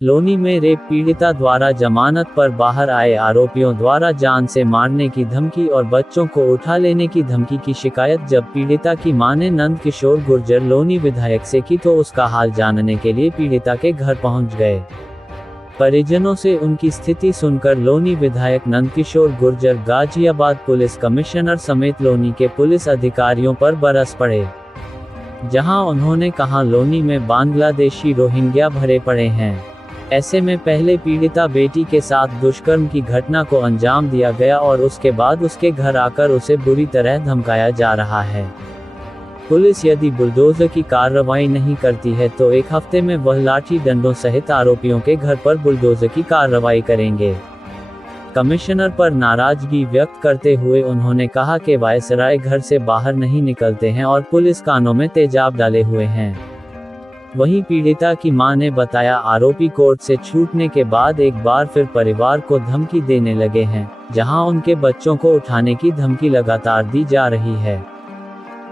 लोनी में रेप पीड़िता द्वारा जमानत पर बाहर आए आरोपियों द्वारा जान से मारने की धमकी और बच्चों को उठा लेने की धमकी की शिकायत जब पीड़िता की मां ने नंद किशोर गुर्जर लोनी विधायक से की तो उसका हाल जानने के लिए पीड़िता के घर पहुंच गए। परिजनों से उनकी स्थिति सुनकर लोनी विधायक नंद किशोर गुर्जर गाजियाबाद पुलिस कमिश्नर समेत लोनी के पुलिस अधिकारियों पर बरस पड़े, जहां उन्होंने कहा लोनी में बांग्लादेशी रोहिंग्या भरे पड़े हैं। ऐसे में पहले पीड़िता बेटी के साथ दुष्कर्म की घटना को अंजाम दिया गया और उसके बाद उसके घर आकर उसे बुरी तरह धमकाया जा रहा है। पुलिस यदि बुलडोजर की कार्रवाई नहीं करती है तो एक हफ्ते में वह लाठी डंडों सहित आरोपियों के घर पर बुलडोजर की कार्रवाई करेंगे। कमिश्नर पर नाराजगी व्यक्त करते हुए उन्होंने कहा कि वायसराय घर से बाहर नहीं निकलते हैं और पुलिस कानों में तेजाब डाले हुए हैं। वहीं पीड़िता की मां ने बताया आरोपी कोर्ट से छूटने के बाद एक बार फिर परिवार को धमकी देने लगे हैं, जहां उनके बच्चों को उठाने की धमकी लगातार दी जा रही है।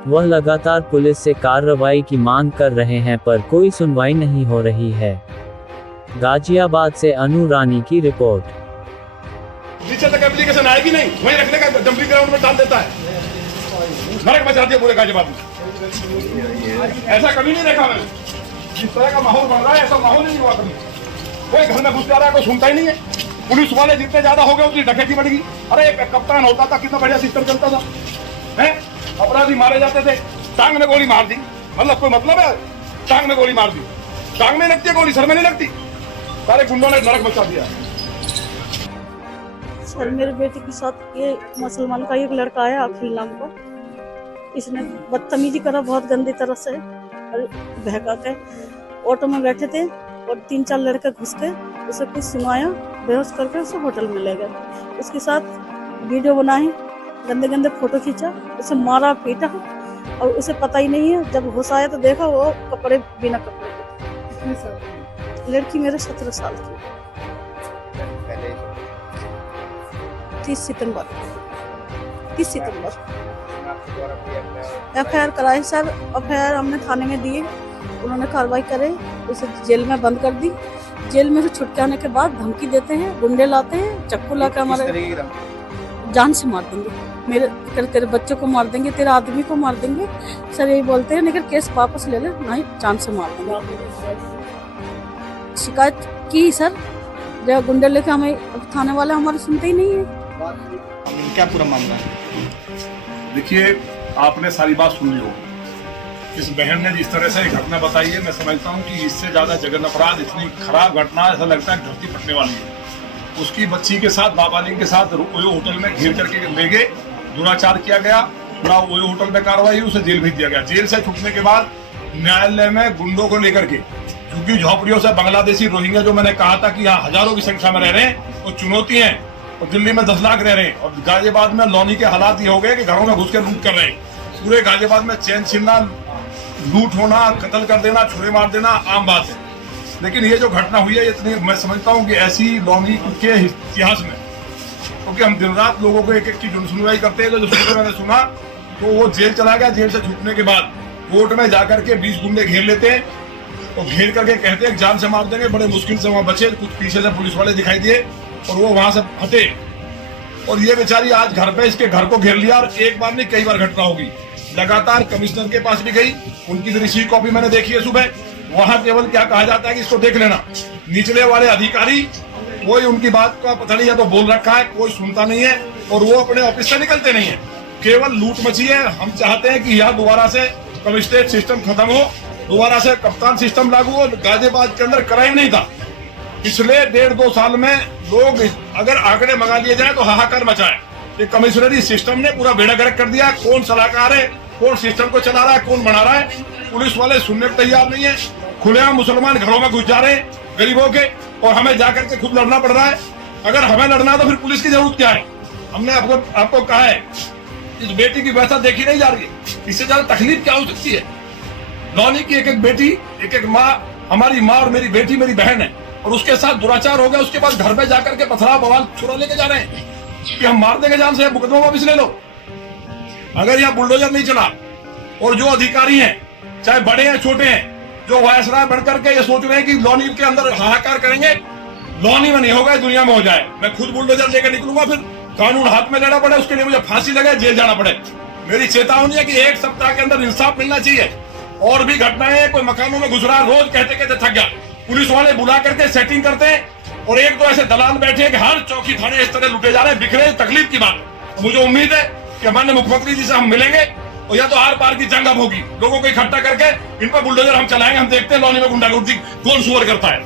वह लगातार पुलिस से कार्रवाई की मांग कर रहे हैं पर कोई सुनवाई नहीं हो रही है। गाजियाबाद से अनु रानी की रिपोर्ट। नीचे तक एप्लीकेशन आएगी नहीं, वहीं रखने का डंपिंग ग्राउंड में डाल देता है, नरक मचा दिया पूरे गाजियाबाद में। ऐसा कभी नहीं देखा मैंने, जिस तरह का माहौल बन रहा है ऐसा माहौल ही नहीं हुआ कभी। कोई घर में घुस जा रहा है, कोई सुनता ही नहीं है। पुलिस वाले जितने ज्यादा हो गए उतनी डकैती बढ़ गई। अरे एक कप्तान होता था, कितना बढ़िया सिस्टम चलता था, हैं? अपराधी मारे जाते थे, टांग में गोली मार दी, मतलब कोई मतलब है? टांग में गोली मार दी, टांग में लगती है गोली, सर में नहीं लगती। सारे गुंडों ने नरक मचा दिया। सर मेरे बेटे के साथ ये मुसलमान का एक लड़का आया अखिल नाम का, इसने बदतमीजी करा बहुत गंदी तरह से और बहका के। ऑटो में बैठे थे और 3-4 लड़के घुस के उसे कुछ सुनाया, बेहोश करके उसे होटल में ले गए। उसके साथ वीडियो बनाई, गंदे गंदे फोटो खींचा, उसे मारा पीटा और उसे पता ही नहीं है। जब होश आया तो देखा वो कपड़े बिना कपड़े के। लड़की मेरे 17 साल की। 30 सितंबर FIR कराए सर। FIR हमने थाने में दिए, उन्होंने कार्रवाई करे, उसे जेल में बंद कर दी। जेल में से छुट के आने के बाद धमकी देते हैं, गुंडे लाते हैं, चक्कू लाकर हमारे जान से मार देंगे, तेरे बच्चों को मार देंगे, तेरे आदमी को मार देंगे सर, यही बोलते हैं। लेकिन केस वापस ले ले, नहीं जान से मार देंगे। शिकायत की सर, जब गुंडे लेके हमें थाने वाले हमारे सुनते ही नहीं है। क्या पूरा मामला है? देखिए, आपने सारी बात सुन ली हो। इस बहन ने जिस तरह से घटना बताई है, मैं समझता हूँ कि इससे ज्यादा जघन्य अपराध, इतनी खराब घटना, ऐसा लगता है धरती फटने वाली है। उसकी बच्ची के साथ, नाबालिग के साथ ओयो होटल में घेर करके ले गए, दुराचार किया गया, पूरा ओयो होटल में कार्रवाई, उसे जेल भेज दिया गया। जेल से छूटने के बाद न्यायालय में गुंडों को लेकर के, क्योंकि झोपड़ियों से बांग्लादेशी रोहिंग्या जो मैंने कहा था कि यहाँ हजारों की संख्या में रह रहे हैं, वो चुनौती है। और दिल्ली में 10 लाख रह रहे हैं और गाजियाबाद में लोनी के हालात ये हो गए कि घरों में घुस के लूट कर रहे हैं। पूरे गाजियाबाद में चैन छीनना, लूट होना, कत्ल कर देना, छुरे मार देना आम बात है। लेकिन ये जो घटना हुई है, इतनी मैं समझता हूँ कि ऐसी लोनी के इतिहास में, क्योंकि हम दिन रात लोगों को एक एक की सुनवाई करते हैं। तो जो सुबह मैंने सुना तो वो जेल चला गया। जेल से छूटने के बाद कोर्ट में जाकर के 20 गुंडे घेर लेते हैं और घेर करके कहते हैं जान से मार देंगे। बड़े मुश्किल से वहाँ बचे, कुछ पीछे से पुलिस वाले दिखाई दिए और वो वहां से हटे। और ये बेचारी आज घर पे, इसके घर को घेर लिया। और एक बार नहीं, कई बार घटना होगी। लगातार कमिश्नर के पास भी गई, उनकी रिसीव कॉपी मैंने देखी है सुबह। वहां केवल क्या कहा जाता है कि इसको देख लेना। निचले वाले अधिकारी कोई उनकी बात का पता नहीं, या तो बोल रखा है, कोई सुनता नहीं है और वो अपने ऑफिस से निकलते नहीं है। केवल लूट मची है। हम चाहते हैं कि यह दोबारा से कमिश्नरेट सिस्टम खत्म हो, दोबारा से कप्तान सिस्टम लागू हो। गाजियाबाद के अंदर क्राइम नहीं था। पिछले 1.5-2 साल में लोग अगर आंकड़े मंगा लिए जाए तो हाहाकार मचाए। ये कमिश्नरी सिस्टम ने पूरा बेड़ा गर्क कर दिया। कौन सलाहकार है, कौन सिस्टम को चला रहा है, कौन बना रहा है, पुलिस वाले सुनने को तैयार नहीं है। खुलेआम मुसलमान घरों में घुस जा रहे हैं गरीबों के, और हमें जाकर के खुद लड़ना पड़ रहा है। अगर हमें लड़ना तो फिर पुलिस की जरूरत क्या है? हमने आपको कहा है, इस बेटी की व्यवस्था देखी नहीं जा रही है। इससे ज्यादा तकलीफ क्या हो सकती है? लोनी की एक एक बेटी, एक एक माँ, हमारी माँ और मेरी बेटी, मेरी बहन है, और उसके साथ दुराचार हो गया। उसके बाद घर पे जाकर के पथरा बवाल छुरा लेके जा रहे हैं कि हम मार देंगे जान से, मुकदमा वापिस ले लो। अगर यहाँ बुलडोजर नहीं चला और जो अधिकारी हैं, चाहे बड़े हैं छोटे हैं, जो वायसराय बनकर के ये सोच रहे हैं कि लॉनी के अंदर हाहाकार करेंगे, लॉनी में नहीं होगा, दुनिया में हो जाए। मैं खुद बुलडोजर लेकर निकलूंगा, फिर कानून हाथ में लेना पड़े, उसके लिए मुझे फांसी लगे, जेल जाना पड़े। मेरी चेतावनी है कि 1 सप्ताह के अंदर इंसाफ मिलना चाहिए। और भी घटनाएं, कोई मकानों में घुस रहा, रोज कहते कहते थक गया, पुलिस वाले बुला करके सेटिंग करते हैं, और एक तो ऐसे दलाल बैठे हैं कि हर चौकी थाने इस तरह लुटे जा रहे हैं, बिखरे, तकलीफ की बात। मुझे उम्मीद है कि माननीय मुख्यमंत्री जी से हम मिलेंगे और या तो आर पार की जंग अब होगी, लोगों को इकट्ठा करके इन पर बुलडोजर हम चलाएंगे। हम देखते हैं लॉनी में गुंडागर्दी कौन सुअर करता है।